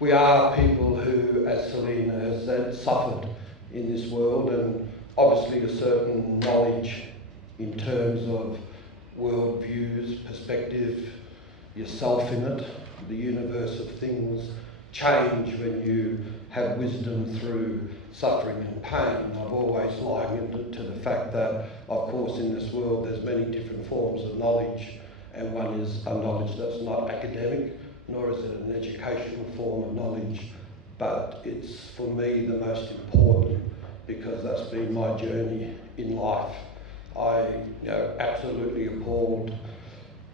We are people who, as Selena has said, suffered in this world, and obviously a certain knowledge in terms of world views, perspective, yourself in it, the universe of things change when you have wisdom through suffering and pain. I've always likened it to the fact that, of course, in this world there's many different forms of knowledge, and one is a knowledge that's not academic, nor is it an educational form of knowledge, but it's, for me, the most important, because that's been my journey in life. I absolutely appalled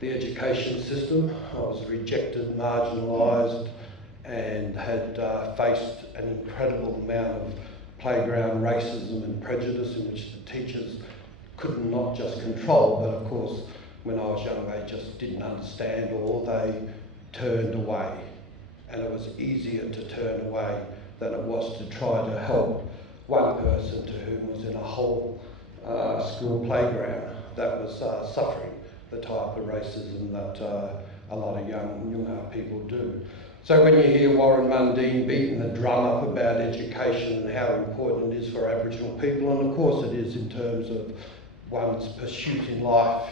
the education system. I was rejected, marginalised, and had faced an incredible amount of playground racism and prejudice in which the teachers could not just control, but of course when I was young they just didn't understand, or they turned away. And it was easier to turn away than it was to try to help one person to whom was in a whole school playground that was suffering the type of racism that a lot of young people do. So when you hear Warren Mundine beating the drum up about education and how important it is for Aboriginal people, and of course it is in terms of one's pursuit in life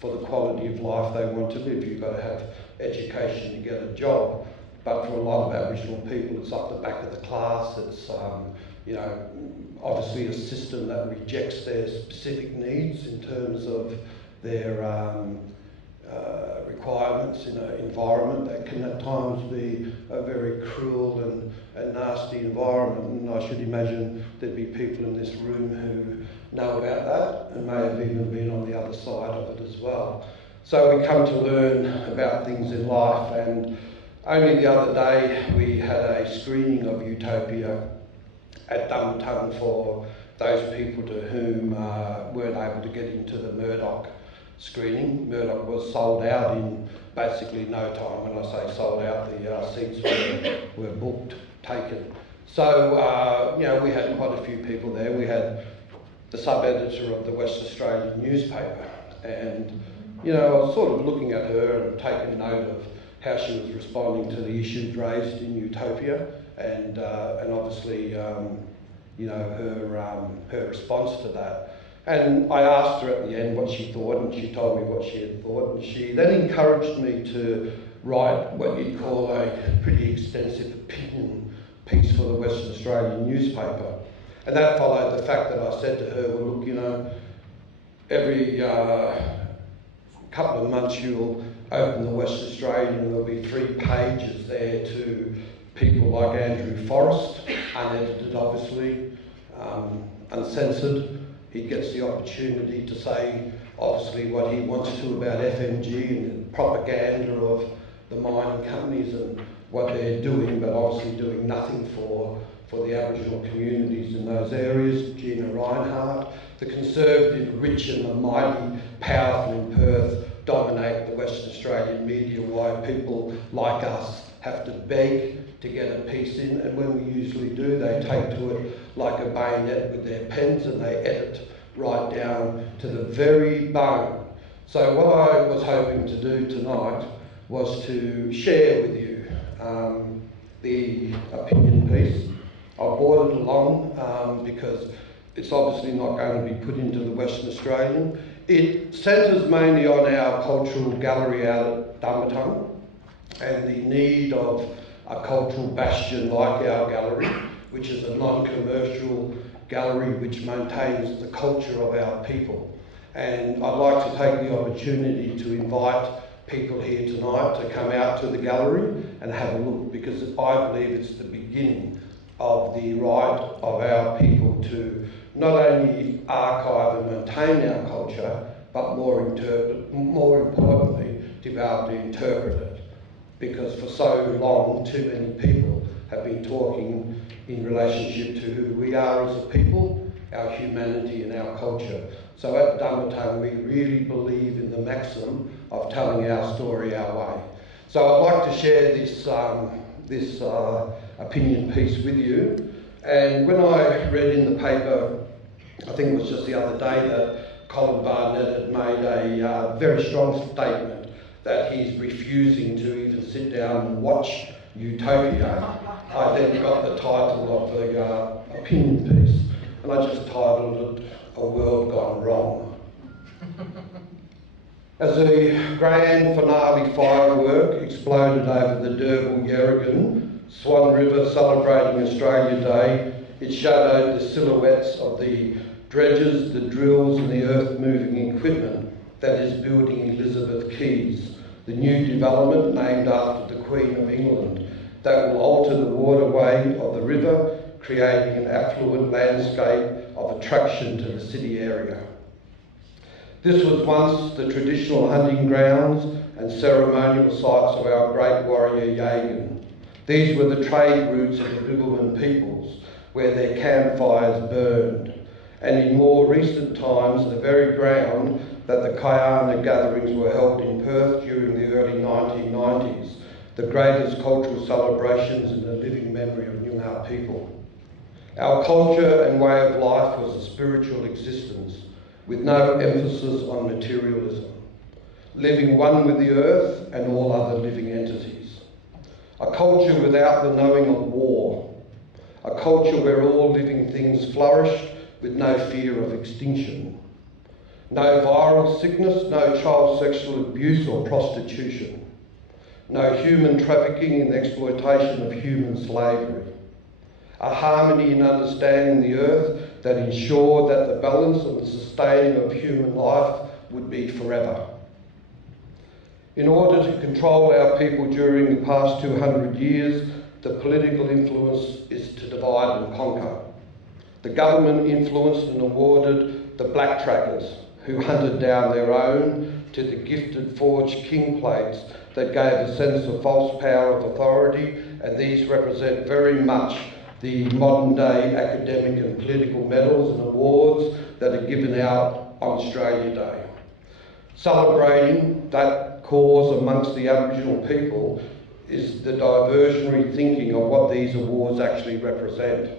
for the quality of life they want to live. You've got to have education to get a job, but for a lot of Aboriginal people it's up the back of the class. It's obviously a system that rejects their specific needs in terms of their requirements in an environment that can at times be a very cruel and nasty environment. And I should imagine there'd be people in this room who know about that and may have even been on the other side of it as well. So we come to learn about things in life, and only the other day we had a screening of Utopia at Dumbartung for those people to whom weren't able to get into the Murdoch screening. Murdoch was sold out in basically no time. When I say sold out, the seats were booked, taken. So, we had quite a few people there. We had the sub-editor of the West Australian newspaper, and, I was sort of looking at her and taking note of how she was responding to the issues raised in Utopia, and obviously, her response to that. And I asked her at the end what she thought, and she told me what she had thought, and she then encouraged me to write what you'd call a pretty extensive opinion piece for the Western Australian newspaper. And that followed the fact that I said to her, well, look, every couple of months you'll open the West Australian and there'll be 3 pages there to people like Andrew Forrest, unedited obviously, uncensored. He gets the opportunity to say obviously what he wants to about FMG and the propaganda of the mining companies and what they're doing, but obviously doing nothing for the Aboriginal communities in those areas. Gina Reinhardt, the conservative, rich and the mighty, powerful in Perth dominate the Western Australian media, why people like us have to beg to get a piece in, and when we usually do, they take to it like a bayonet with their pens and they edit right down to the very bone. So what I was hoping to do tonight was to share with you the opinion piece. I brought it along because it's obviously not going to be put into the Western Australian. It centres mainly on our cultural gallery out at Dumbartung and the need of a cultural bastion like our gallery, which is a non-commercial gallery which maintains the culture of our people. And I'd like to take the opportunity to invite people here tonight to come out to the gallery and have a look, because I believe it's the beginning of the right of our people to not only archive and maintain our culture, but more importantly, to be able to interpret it. Because for so long, too many people have been talking in relationship to who we are as a people, our humanity and our culture. So at Dumbartung, we really believe in the maxim of telling our story our way. So I'd like to share this opinion piece with you. And when I read in the paper, I think it was just the other day, that Colin Barnett had made a very strong statement that he's refusing to even sit down and watch utopia, I then got the title of the opinion piece, and I just titled it "A World Gone Wrong." As a grand finale firework exploded over the Derby Yerrigan Swan River celebrating Australia Day, it shadowed the silhouettes of the dredges, the drills and the earth-moving equipment that is building Elizabeth Quays, the new development named after the Queen of England that will alter the waterway of the river, creating an affluent landscape of attraction to the city area. This was once the traditional hunting grounds and ceremonial sites of our great warrior Yagan. These were the trade routes of the Bibbulmun peoples, where their campfires burned, and in more recent times the very ground that the Kayana gatherings were held in Perth during the early 1990s, the greatest cultural celebrations in the living memory of Noongar people. Our culture and way of life was a spiritual existence, with no emphasis on materialism, living one with the earth and all other living entities. A culture without the knowing of war, a culture where all living things flourished with no fear of extinction. No viral sickness, no child sexual abuse or prostitution. No human trafficking and exploitation of human slavery. A harmony in understanding the earth that ensured that the balance and the sustaining of human life would be forever. In order to control our people during the past 200 years, the political influence is to divide and conquer. The government influenced and awarded the black trackers, who hunted down their own, to the gifted forged king plates that gave a sense of false power of authority, and these represent very much the modern day academic and political medals and awards that are given out on Australia Day. Celebrating that cause amongst the Aboriginal people is the diversionary thinking of what these awards actually represent.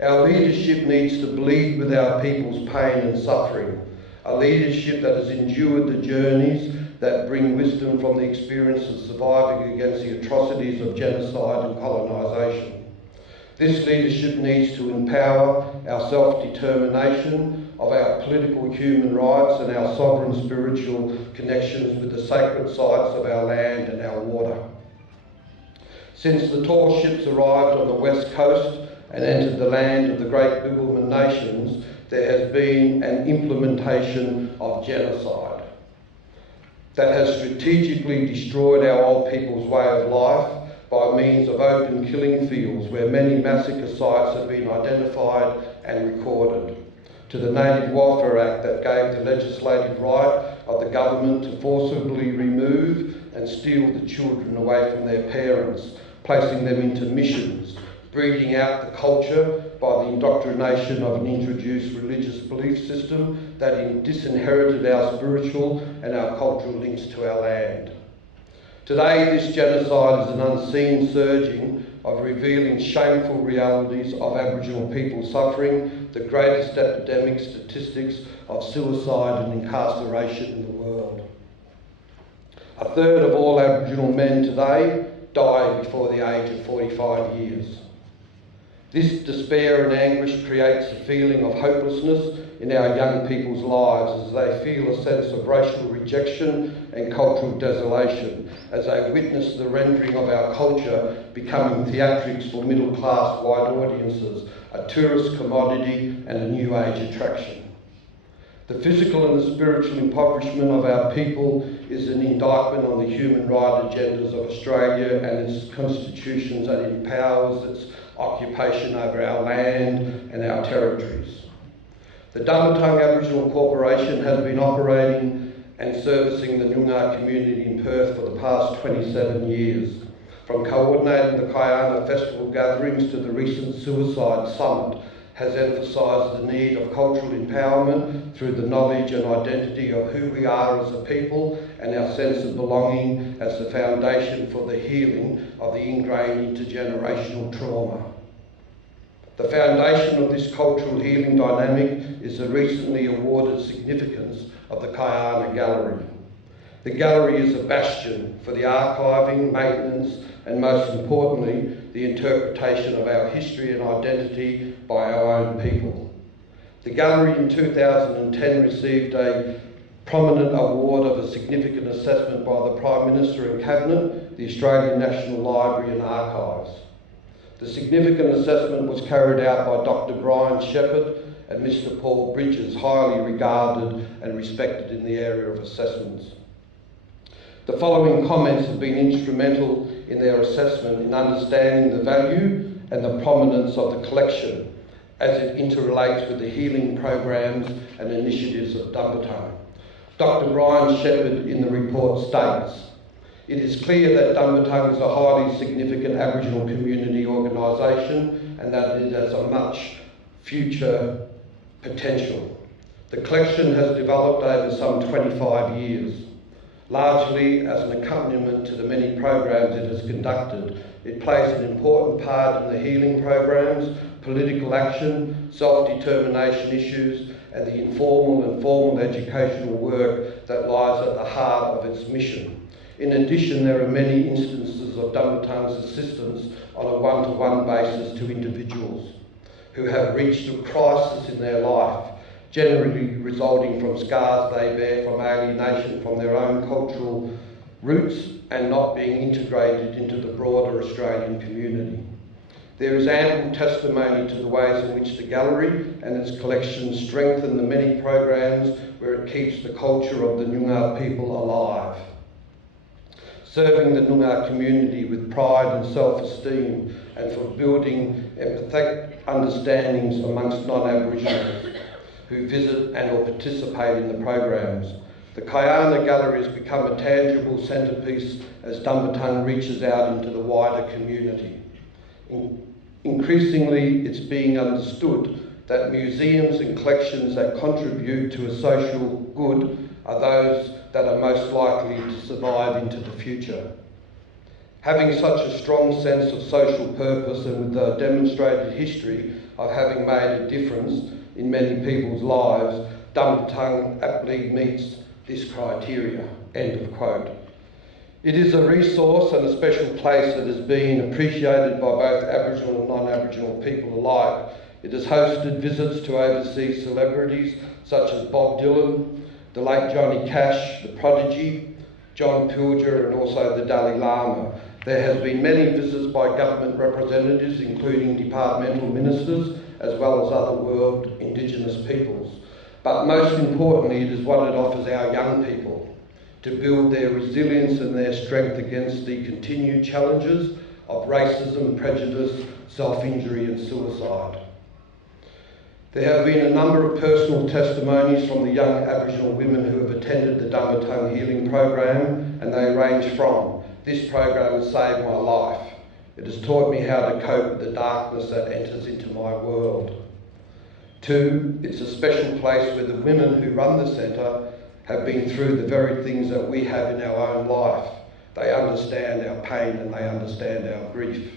Our leadership needs to bleed with our people's pain and suffering, a leadership that has endured the journeys that bring wisdom from the experience of surviving against the atrocities of genocide and colonisation. This leadership needs to empower our self-determination of our political human rights and our sovereign spiritual connections with the sacred sites of our land and our water. Since the tall ships arrived on the west coast and entered the land of the great Bibbulmun nations, there has been an implementation of genocide that has strategically destroyed our old people's way of life by means of open killing fields where many massacre sites have been identified and recorded, to the Native Welfare Act that gave the legislative right of the government to forcibly remove and steal the children away from their parents, placing them into missions, breeding out the culture by the indoctrination of an introduced religious belief system that disinherited our spiritual and our cultural links to our land. Today, this genocide is an unseen surging of revealing shameful realities of Aboriginal people suffering, the greatest epidemic statistics of suicide and incarceration in the world. A third of all Aboriginal men today die before the age of 45 years. This despair and anguish creates a feeling of hopelessness in our young people's lives as they feel a sense of racial rejection and cultural desolation as they witness the rendering of our culture becoming theatrics for middle-class white audiences, a tourist commodity and a new age attraction. The physical and the spiritual impoverishment of our people is an indictment on the human rights agendas of Australia and its constitutions that empowers its occupation over our land and our territories. The Dumbartung Aboriginal Corporation has been operating and servicing the Noongar community in Perth for the past 27 years, from coordinating the Kayana festival gatherings to the recent suicide summit, has emphasised the need of cultural empowerment through the knowledge and identity of who we are as a people and our sense of belonging as the foundation for the healing of the ingrained intergenerational trauma. The foundation of this cultural healing dynamic is the recently awarded significance of the Kayana Gallery. The gallery is a bastion for the archiving, maintenance, and most importantly, the interpretation of our history and identity by our own people. The gallery in 2010 received a prominent award of a significant assessment by the Prime Minister and Cabinet, the Australian National Library and Archives. The significant assessment was carried out by Dr. Brian Shepherd and Mr. Paul Bridges, highly regarded and respected in the area of assessments. The following comments have been instrumental in their assessment in understanding the value and the prominence of the collection as it interrelates with the healing programs and initiatives of Dumbartung. Dr. Brian Shepherd in the report states, "It is clear that Dumbartung is a highly significant Aboriginal community organisation and that it has a much future potential. The collection has developed over some 25 years. Largely as an accompaniment to the many programs it has conducted, it plays an important part in the healing programs, political action, self-determination issues, and the informal and formal educational work that lies at the heart of its mission. In addition, there are many instances of Dumbartung's assistance on a one-to-one basis to individuals who have reached a crisis in their life, generally resulting from scars they bear from alienation from their own cultural roots and not being integrated into the broader Australian community. There is ample testimony to the ways in which the gallery and its collections strengthen the many programs where it keeps the culture of the Noongar people alive, serving the Noongar community with pride and self-esteem, and for building empathetic understandings amongst non-Aboriginals who visit and or participate in the programs. The Kayana Gallery has become a tangible centrepiece as Dumbartung reaches out into the wider community. Increasingly, it's being understood that museums and collections that contribute to a social good are those that are most likely to survive into the future. Having such a strong sense of social purpose and with the demonstrated history of having made a difference in many people's lives, Dumbartung aptly meets this criteria." End of quote. It is a resource and a special place that has been appreciated by both Aboriginal and non-Aboriginal people alike. It has hosted visits to overseas celebrities such as Bob Dylan, the late Johnny Cash, the Prodigy, John Pilger, and also the Dalai Lama. There has been many visits by government representatives, including departmental ministers, as well as other world Indigenous peoples. But most importantly, it is what it offers our young people to build their resilience and their strength against the continued challenges of racism, prejudice, self-injury and suicide. There have been a number of personal testimonies from the young Aboriginal women who have attended the Dumbartung Healing Program, and they range from, "This program has saved my life. It has taught me how to cope with the darkness that enters into my world," to, "It's a special place where the women who run the centre have been through the very things that we have in our own life. They understand our pain and they understand our grief."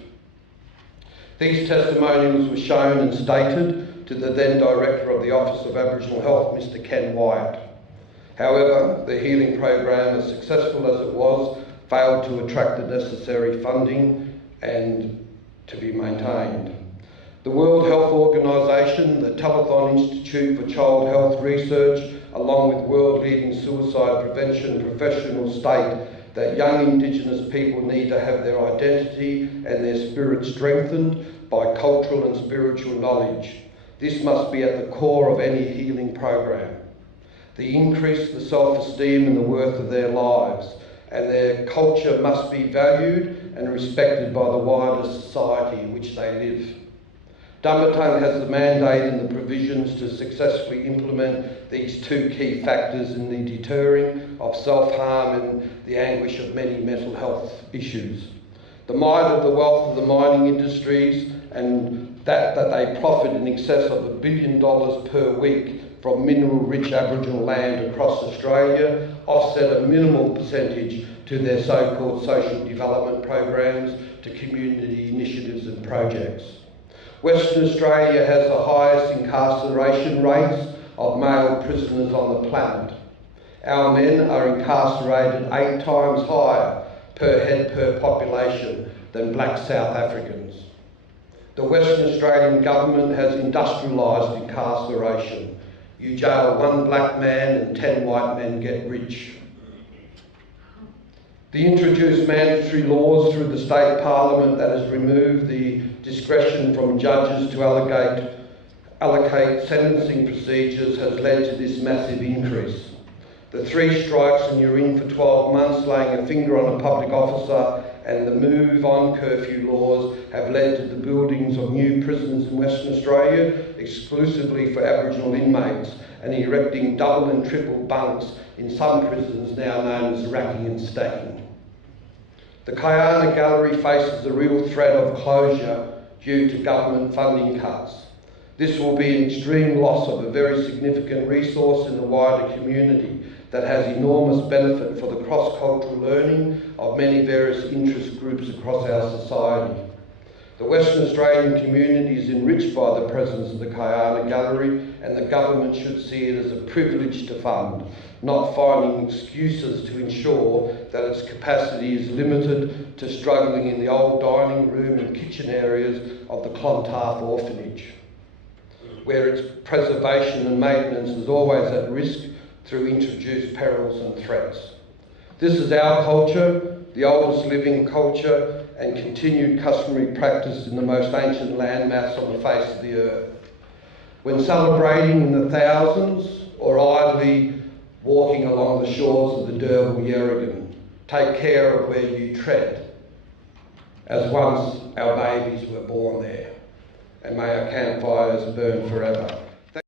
These testimonials were shown and stated to the then Director of the Office of Aboriginal Health, Mr. Ken Wyatt. However, the healing program, as successful as it was, failed to attract the necessary funding and to be maintained. The World Health Organisation, the Telethon Institute for Child Health Research, along with world-leading suicide prevention professionals, state that young Indigenous people need to have their identity and their spirit strengthened by cultural and spiritual knowledge. This must be at the core of any healing program. The increase the self-esteem and the worth of their lives, and their culture must be valued and respected by the wider society in which they live. Dumbartung has the mandate and the provisions to successfully implement these two key factors in the deterring of self-harm and the anguish of many mental health issues. The might of the wealth of the mining industries and that they profit in excess of $1 billion per week from mineral-rich Aboriginal land across Australia offset a minimal percentage to their so-called social development programs, to community initiatives and projects. Western Australia has the highest incarceration rates of male prisoners on the planet, Our men are incarcerated 8 times higher per head per population than black South Africans. The Western Australian government has industrialised incarceration. You jail 1 black man and 10 white men get rich. The introduced mandatory laws through the state parliament that has removed the discretion from judges to allocate sentencing procedures has led to this massive increase. The 3 strikes and you're in for 12 months laying a finger on a public officer and the move on curfew laws have led to the buildings of new prisons in Western Australia exclusively for Aboriginal inmates and erecting double and triple bunks in some prisons now known as racking and stacking. The Kayana Gallery faces the real threat of closure due to government funding cuts. This will be an extreme loss of a very significant resource in the wider community that has enormous benefit for the cross-cultural learning of many various interest groups across our society. The Western Australian community is enriched by the presence of the Kayana Gallery and the government should see it as a privilege to fund, not finding excuses to ensure that its capacity is limited to struggling in the old dining room and kitchen areas of the Clontarf orphanage, where its preservation and maintenance is always at risk through introduced perils and threats. This is our culture, the oldest living culture and continued customary practice in the most ancient landmass on the face of the earth. When celebrating in the thousands or idly walking along the shores of the Derwent Yerrigan, take care of where you tread, as once our babies were born there. And may our campfires burn forever.